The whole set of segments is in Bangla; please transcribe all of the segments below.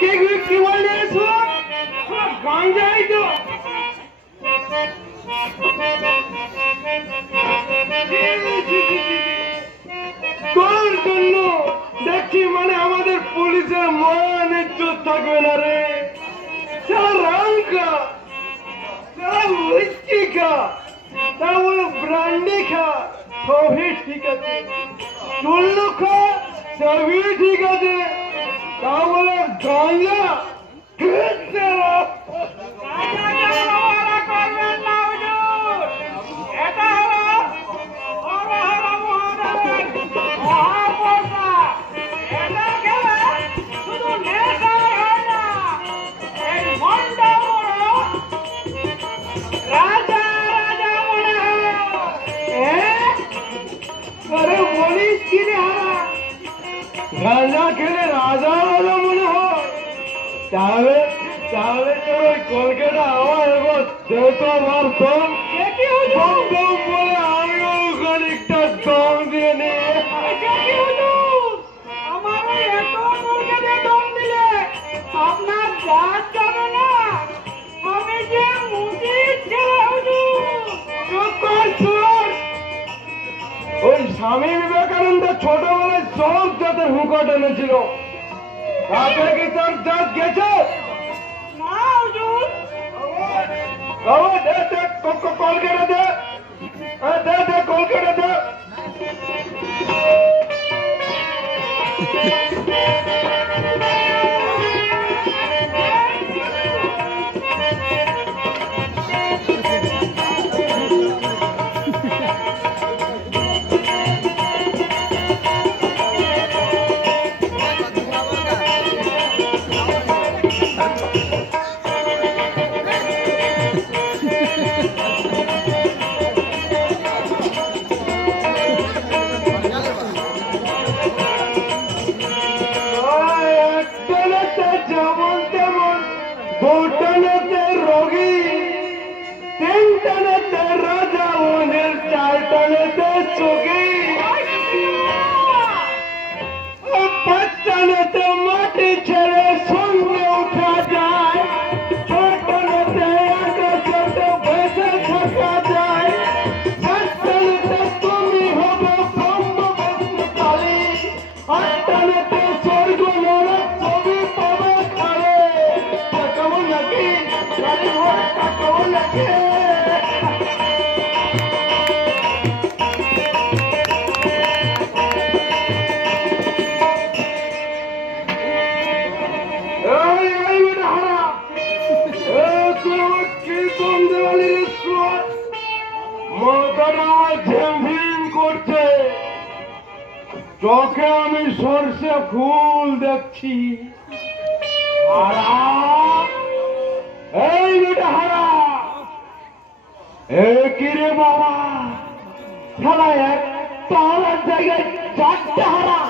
কি বলে গাঞ্জাই তো তোর জন্য দেখি মানে আমাদের পুলিশের মান ইজ্জত থাকবে না রে। রাম খা, উইস্কি খা, তারপরে ব্রান্ডি খা, সবই ঠিক আছে। চুল্লু খা, সবই ঠিক আছে। তারপরে গাঁজা গাঁজা খেলে রাজা রাজা মনে হয়। তাহলে তাহলে তো ওই কলকাতা আমার এবার দেখো আমার দম বলে আমিও খানিকটা দম দিয়ে নিয়ে আমার এত কলকাতা দম দিলে আপনার জাত যাবে না। আমি যে মুদি ছেলে ওই স্বামী বিবেকানন্দ ছোটবেলায় সব জাতের হুঁকট এনেছিল, তাতে কি তার জাত গেছে? কলকাতা দে, কলকাতা দে। দুটানেতে রোগী, তিনটানেতে রাজা, ওনের চারটানেতে চোখী, পাঁচটানেতে মাটি ছেড়ে সঙ্গে উঠা যায়, ছটানেতে একা ছোট বেঁচে থাকা যায়, সাতটানেতে তুমি হবে ব্রহ্মবস্তুকালী, আটটানেতে স্বর্গ নরক ছবি পাবে খালে। কেমন লাগে কেমন লাগে? করছে চোখে আমি সর্ষে ফুল দেখছি। এই বেটা হারা, কিরে বাবা খেলা একটা হারার জায়গায় চারটে হারা।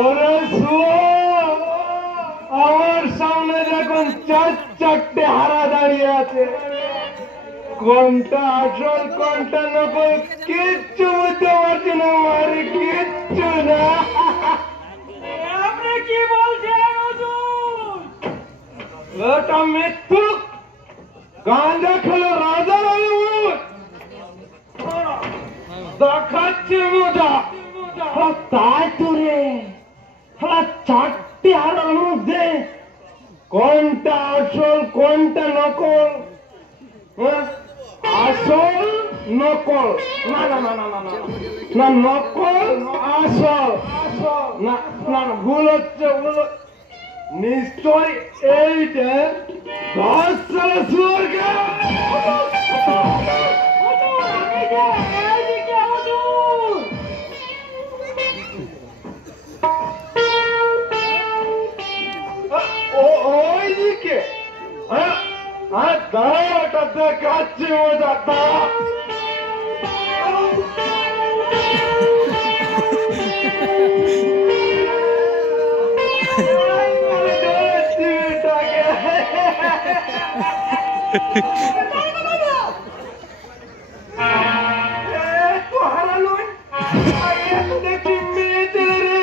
ওরে আমার সামনে যখন চারটে হারা দাঁড়িয়ে আছে, কোনটা আসল কোনটা নকল কিচ্ছু বুঝতে পারছি না, মারি কিচ্ছু না। আপনি কি বলছেন? ওটা মৃত্যু, গাঁজা খেলে রাজা দেখাচ্ছে মজা। তাই তো রে, চারটে হারার মধ্যে কোনটা আসল কোনটা নকল? আসল নকল না না না না না না না, নকল আসল না না, ভুল হচ্ছে ভুল। নিশ্চয় এইটা 10 সালে সুরকে ওইদিকে দাঁড়াটা দেখাচ্ছি মজা। হারানো দেখি মেয়ে ছেলে রে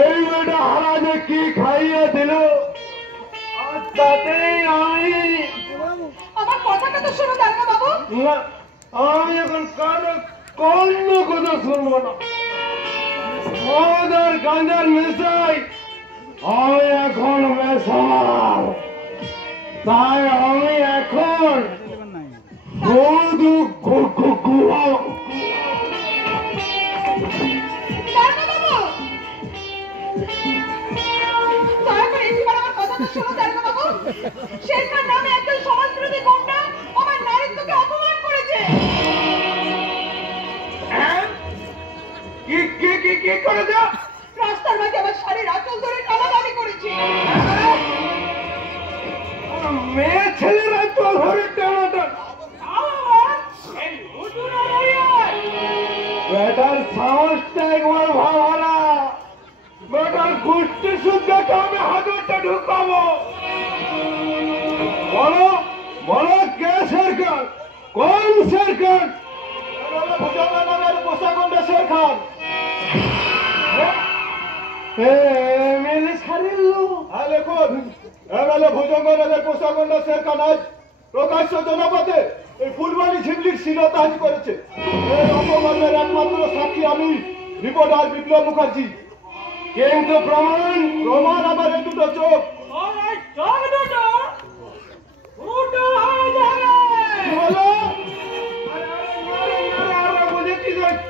এই বেটা হারা যে কি খাইয়ে দিল, আর তাতেই আমি আমার কথাটা তো শোনো দারোগা বাবু। না, আমি এখন কারো কোনো কথা শুনবো না। মদ আর গাঁজার নেশায় আমি এখন মেশার, তাই আমি এখন শুধু দারোগা বাবু, দয়া করে একবার আমার কথাটা শোনো দারোগা বাবু। শের খান নামে একজন সমাজবিরোধী গুন্ডা আমার নারীত্বকে অপমান করেছে। কি করে যা রাস্তার মাঝে আমার শাড়ির আঁচল ধরে টানাটানি করেছে। মেয়ে ছেলেরা তো ধরে টানাটান, বেটার সাহসটা একবার ভাবা না। বেটার গোষ্ঠী শুদ্ধকে আমি হাজারটা ঢুকাবো। বলো বলো, কে সরকার, কোন সরকার? পোশাকন্ডা সরকার এমএলএ সারের লোক। হ্যাঁ দেখুন, এমএলএ ভুজঙ্গরাজের পোশাকন্ডা সরকার আজ প্রকাশ্য জনপথে এই ফুলবাড়ি ঝিমলির শিলতাহানি করেছে। এই অপমানের একমাত্র সাক্ষী আমি, রিপোর্টার বিপ্লব মুখার্জি। কিন্তু প্রমাণ আমার এই দুটো চোখ।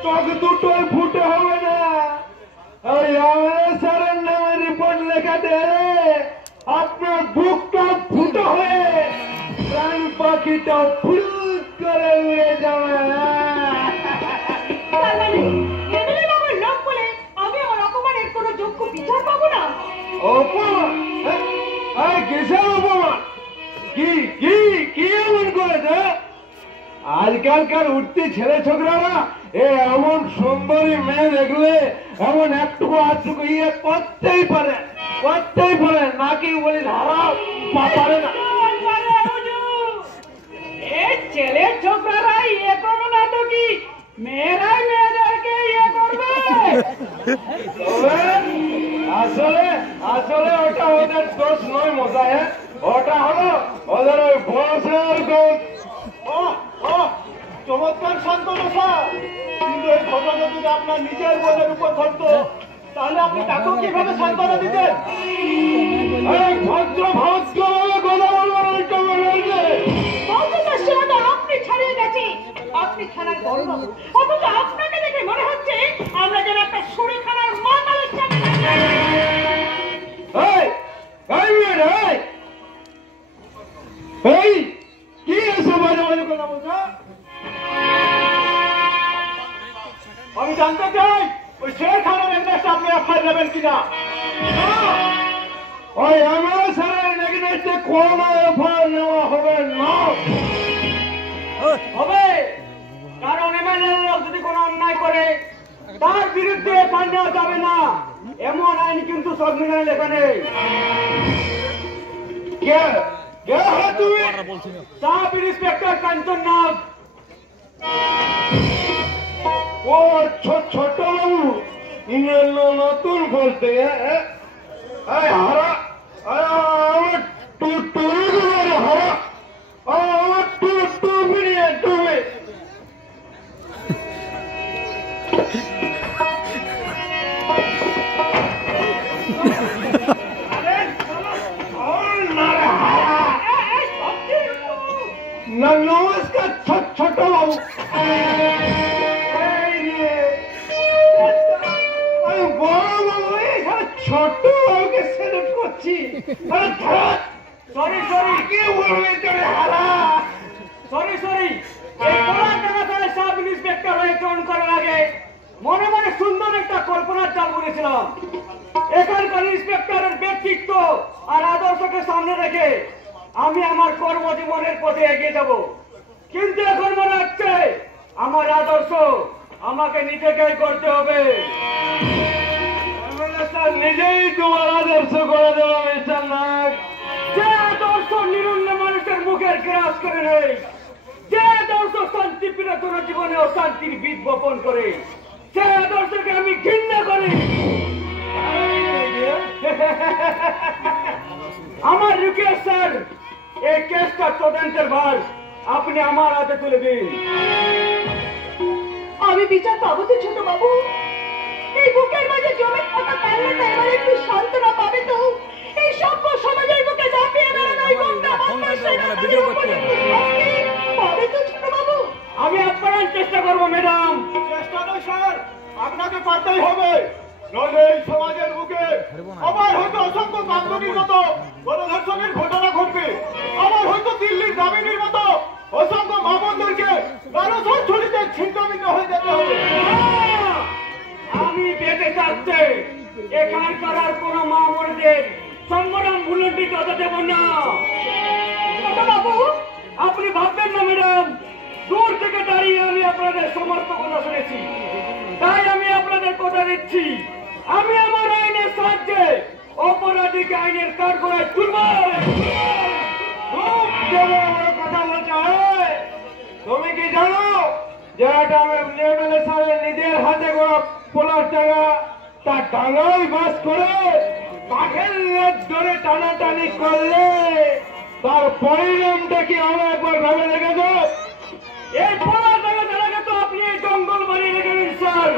চোখ দুটোই ফুটে হবে না। স্যারের নামে রিপোর্ট লেখাতে আপনার বুকটা ফুটো হয়ে প্রাণ পাখিটা ফুট করে উড়ে যাবে। আমি আমার অপমানের কোনো যোগ্য বিচার পাবো না। অপমান? কিসের অপমান? কি কি কি এমন করেছে? আজকালকার উঠতি ছেলে ছোকরারা এমন সুন্দরী মেয়ে দেখলে এমন একটুকু আধটুকু ইয়ে করতেই পারে, নাকি বলি ধারা পারে না। ছেলে ছোকরারা ইয়ে করবো না তো কি মেয়েরাই মেয়েদেরকে ইয়ে করবে? আসলে আসলে ওটা ওদের দোষ নয় মশাই, ওটা হলো ওদের ওই বয়সের দোষ। চমৎকার সান্ত্বনা স্যার, কিন্তু এই ঘটনা যদি আপনার নিজের বোনের উপর ঘটতো তাহলে আপনি তাকেও কিভাবে সান্ত্বনা দিতেন? আপনি ছাড়িয়ে গেছে, আপনি থানার বড়, অথচ আপনাকে দেখে মনে হচ্ছে আমরা যেন একটা সুরে খানার মাতালের সাথে। কি এসব বাজে বাজে কথা বলছো? আমি জানতে চাই ওই শের খানের এগনেস্টে আপনি এফআইআর নেবেন কিনা? ওই এমএলএ স্যারের এগনেস্টে কোনো এফআইআর নেওয়া হবে না। হবে, কারণ এমএলএ লোক যদি কোনো অন্যায় করে তার বিরুদ্ধে এফআইআর নেওয়া যাবে না, এমন আইন কিন্তু সংবিধানে লেখা নেই। কে কে হো তুমি? সাব ইন্সপেক্টর কাঞ্চন নাগ। ও ছোট বাবু নতুন বলতে হারা আমার হারা আমার টুবে না। নমস্কার ছোট বাবু, ছোট বাবুকে সেলেক্ট করছি। সরি সরি কে বলবে তোরে হারা? সরি সরি এই কলকাতায় সাব ইন্সপেক্টর হয়ে জয়েন করার আগে মনে মনে সুন্দর একটা কল্পনার চাল বুনেছিলাম। এখানকার ইন্সপেক্টরের ব্যক্তিত্ব আর আদর্শকে সামনে রেখে আমি আমার কর্মজীবনের পথে এগিয়ে যাব। কিন্তু এখন মনে হচ্ছে আমার আদর্শ আমাকে নিজেকেই করতে হবে। নিজেই তোমার আদর্শ করে দেওয়া মিস্টার নাগ। যে আদর্শ নিরুন্ন মানুষের মুখের গ্রাস করে নেই, যে আদর্শ শান্তি প্রিয় জীবনে অশান্তির বীজ বপন করে, সে আদর্শকে আমি ঘৃণা করি। আমার রিকোয়েস্ট স্যার, এই কেসটা তদন্তের ভার আপনি আমার হাতে তুলে দিন। আমি বিচার পাবো তো ছোট বাবু? এই বুকের মাঝে জমে থাকা কান্নাটা এবার একটু সান্ত্বনা পাবে তো? এই সভ্য সমাজের বুকে ঝাঁপিয়ে বেড়ানো এই গঙ্গা পাবে তো ছোট বাবু? আমি আপনার চেষ্টা করবো ম্যাডাম। চেষ্টা নয় স্যার, আপনাকে পারতেই হবে, নইলে এই সমাজের বুকে আবার হয়তো অসংখ্য কান্দনির মতো গণধর্ষণের ঘটনা ঘটবে, আবার হয়তো দিল্লির দামিনীর মতো অসংখ্য মামলদেরকে নারসর ছড়িতে ছিন্নভিন্ন হয়ে যেতে হবে। আমি বেঁচে থাকতে এখানকার আর কোনো মামলদের সংগ্রাম ভুলন্ডিত হতে দেব না। ছোট বাবু, আপনি ভাববেন না ম্যাডাম, দূর থেকে দাঁড়িয়ে আমি আপনাদের সমস্ত কথা শুনেছি, তাই আমি আপনাদের কথা দিচ্ছি, আমি আমার আইনের সাহায্যে অপরাধীকে আইনের কাঠগড়ায় তুলব। খুব বড় কথা বলতে হয়। তুমি কি জানো যে এটা আমি এমএলএ সাহেবের নিজের হাতে করা পোলার টাকা, তার ডাঙায় বাস করে কাঠের লেজ ধরে টানাটানি করলে তার পরিণামটা কি আমরা একবার ভেবে দেখেছ? এই পোলা টাকা টাকাকে তো আপনি এই জঙ্গল বানিয়ে রেখেছেন স্যার,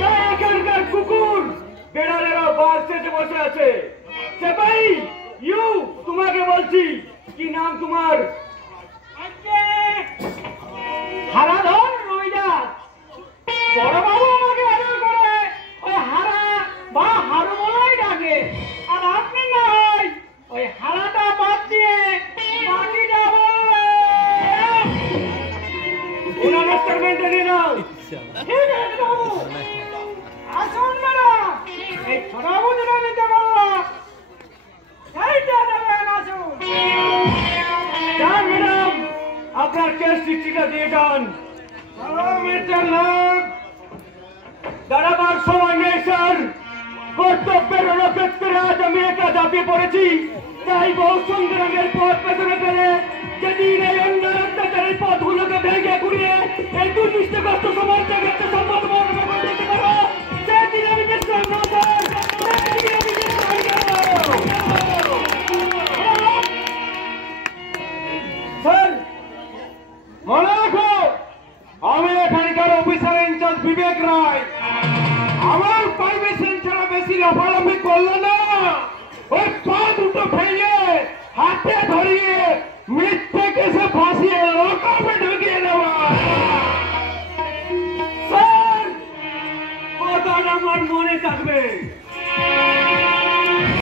তাই এখানকার কুকুর বেড়ালেরা বার সেজে বসে আছে। সেটাই ইউ, তোমাকে বলছি, কি নাম তোমার? হারাধন রইডা। বড় বাবু আমাকে আদর করে ওই হারা বা হারু বলাই ডাকে, আর আপনি না হয় ওই হারাটা বাদ দিয়ে বাকিটা বলবেন। ওনার স্টেটমেন্টে নিয়ে নাও। ঠিক আছে বাবু, আসুন ম্যাডাম, এই ছোটাবু যেটা নিতে বললাম সেইটা দেবেন, আসুন। যান ম্যাডাম, আপনার কেস চিঠিটা দিয়ে যান। দাঁড়াবার সময় নেই স্যার, কর্তব্যের রণক্ষেত্রে আজ আমি একা ঝাঁপিয়ে পড়েছি, তাই বহু সংগ্রামের পথ পেছনে ফেলে যেদিন এই অন্যায় অত্যাচারের পথগুলোকে ভেঙে ঘুরিয়ে এই দুর্নিষ্ঠগ্রস্ত সমাজটাকে একটা সম্পদ মর্ম করে দিতে পারো, সেদিন আমি বিশ্রাম নেব স্যার, সেদিন আমি বিশ্রাম নেব। স্যার, মনে রাখো, আমি এখানকার অফিসার ইনচার্জ বিবেক রায়। আমার পারমিশন ছাড়া বেশি লাফালাফি করলে না, ওই পা দুটো ফেলে হাতে ধরিয়ে মৃত্যু কেসে ফাঁসিয়ে লোকাবে ঢুকিয়ে দেওয়া। স্যার, কথাটা আমার মনে থাকবে।